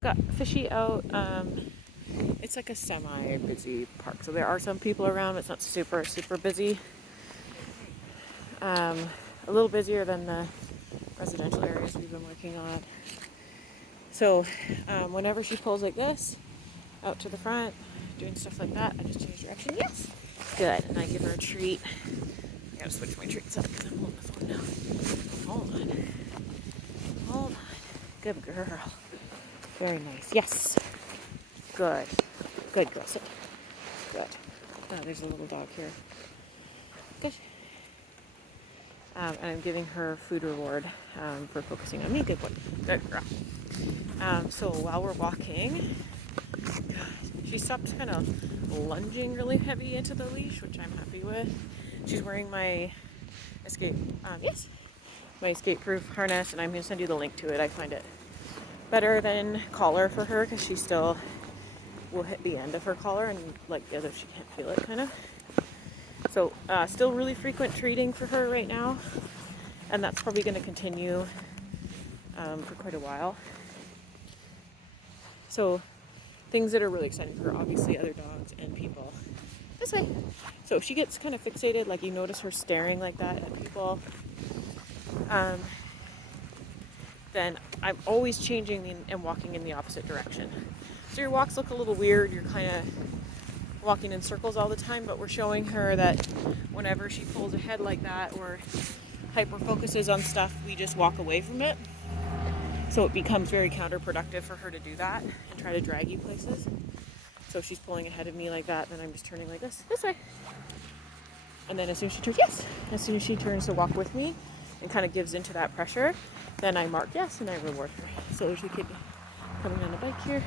Got Fishy out. It's like a semi-busy park, so there are some people around. It's not super busy. A little busier than the residential areas we've been working on. So whenever she pulls like this, out to the front, doing stuff like that, I just change direction. Yes, good. And I give her a treat. I gotta switch my treats up because I'm holding the phone now. Hold on. Good girl. Very nice. Yes. Good. Good girl. Sit. Good. Oh, there's a little dog here. Good. And I'm giving her food reward for focusing on me. Good boy. Good girl. So while we're walking, she stopped kind of lunging really heavy into the leash, which I'm happy with. She's wearing my my escape-proof harness, and I'm going to send you the link to it. I find it better than collar for her because she still will hit the end of her collar and like as if she can't feel it, kind of. So still really frequent treating for her right now, and that's probably going to continue for quite a while. So things that are really exciting for her, obviously other dogs and people. This way. So if she gets kind of fixated, like you notice her staring like that at people, then I'm always changing and walking in the opposite direction. So your walks look a little weird. You're kind of walking in circles all the time, but we're showing her that whenever she pulls ahead like that or hyper focuses on stuff, we just walk away from it. So it becomes very counterproductive for her to do that and try to drag you places. So if she's pulling ahead of me like that, then I'm just turning like this way. And then as soon as she turns to walk with me and kind of gives into that pressure, then I mark yes and I reward her. So there's a kid coming on a bike here.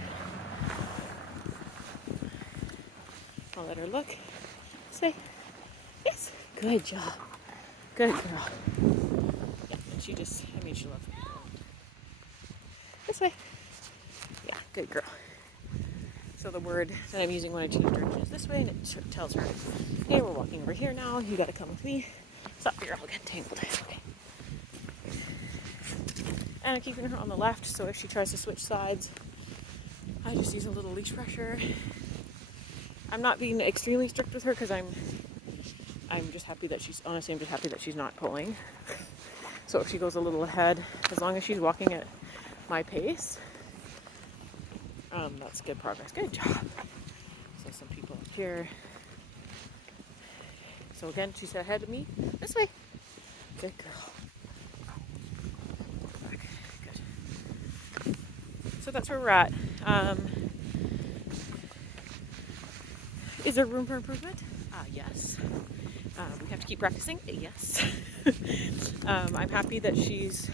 I'll let her look. This way. Yes. Good job. Good girl. Yeah, and she loves it. This way. Yeah, good girl. So the word that I'm using when I change direction is this way, and it tells her, hey, we're walking over here now. You got to come with me. Stop, you're all getting tangled. Okay. And I'm keeping her on the left, so if she tries to switch sides, I just use a little leash pressure. I'm not being extremely strict with her because I'm just happy that she's not pulling. So if she goes a little ahead, as long as she's walking at my pace, that's good progress. Good job. So some people up here. So again, she's ahead of me. This way. Good girl. Back. Good. So that's where we're at. Is there room for improvement? Yes. We have to keep practicing? Yes. I'm happy that she's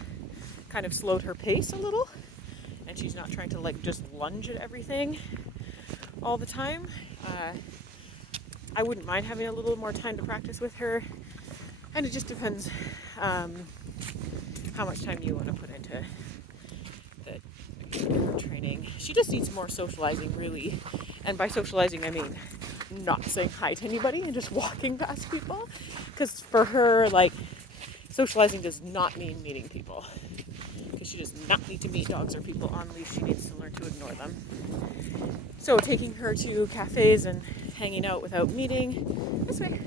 kind of slowed her pace a little and she's not trying to like just lunge at everything all the time. I wouldn't mind having a little more time to practice with her, and it just depends how much time you want to put into the training. She just needs more socializing, really, and by socializing I mean not saying hi to anybody and just walking past people, because for her, like, socializing does not mean meeting people, because she does not need to meet dogs or people on leash. She needs to learn to ignore them. So taking her to cafes and hanging out without meeting this way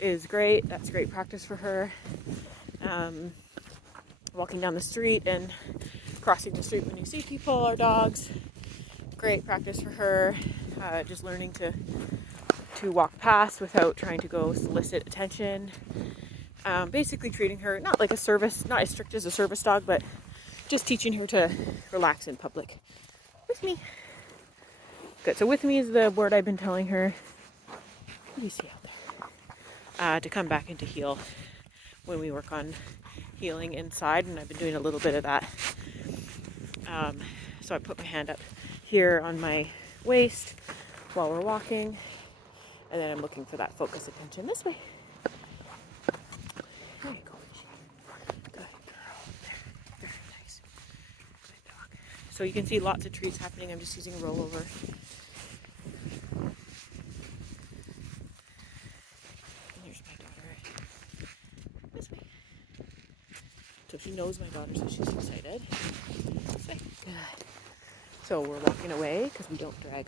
is great. That's great practice for her. Walking down the street and crossing the street when you see people or dogs, great practice for her. Just learning to walk past without trying to go solicit attention. Basically treating her not like a service, not as strict as a service dog, but just teaching her to relax in public. With me. Good. So with me is the word I've been telling her. What do you see out there? To come back and to heel when we work on healing inside, and I've been doing a little bit of that. So I put my hand up here on my waist while we're walking, and then I'm looking for that focus attention this way. There you go. Good girl. There. Very nice. Good dog. So you can see lots of treats happening. I'm just using rollover. And here's my daughter. This way. So she knows my daughter, so she's excited. This way. Good. So we're walking away because we don't drag.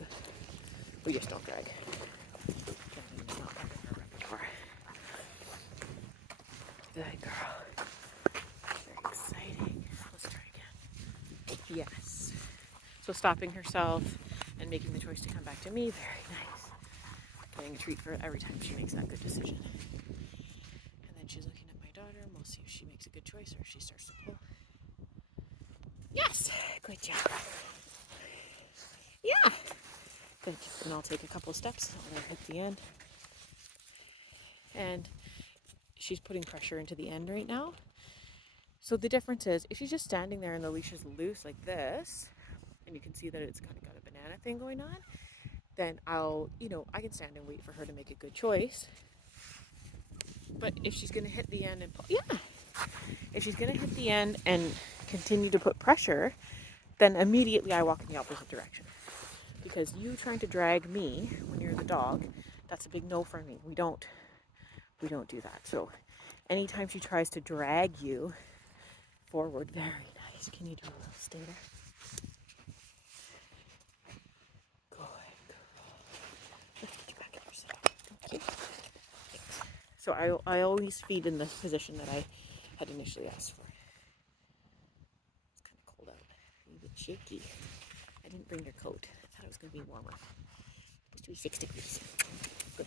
We just don't drag. Dragging is not part of our repertoire. Good girl. Very exciting. Let's try again. Yes. So stopping herself and making the choice to come back to me, very nice. Getting a treat for every time she makes that good decision. And then she's looking at my daughter, and we'll see if she makes a good choice or if she starts to pull. Yes! Good job. Yeah! Good. And I'll take a couple steps. I'll hit the end. And she's putting pressure into the end right now. So the difference is, if she's just standing there and the leash is loose like this, and you can see that it's kind of got a banana thing going on, then I can stand and wait for her to make a good choice. But if she's going to hit the end and pull, if she's going to hit the end and continue to put pressure, then immediately I walk in the opposite direction. Because you trying to drag me when you're the dog, that's a big no for me. We don't do that. So anytime she tries to drag you forward, very nice. Can you do a little stay there? Good girl. Let's get you back in your seat. Thank you. Thanks. So I always feed in the position that I had initially asked for. It's kind of cold out. A little bit shaky. I didn't bring your coat. I thought it was going to be warmer. It's supposed to be 6 degrees. Good.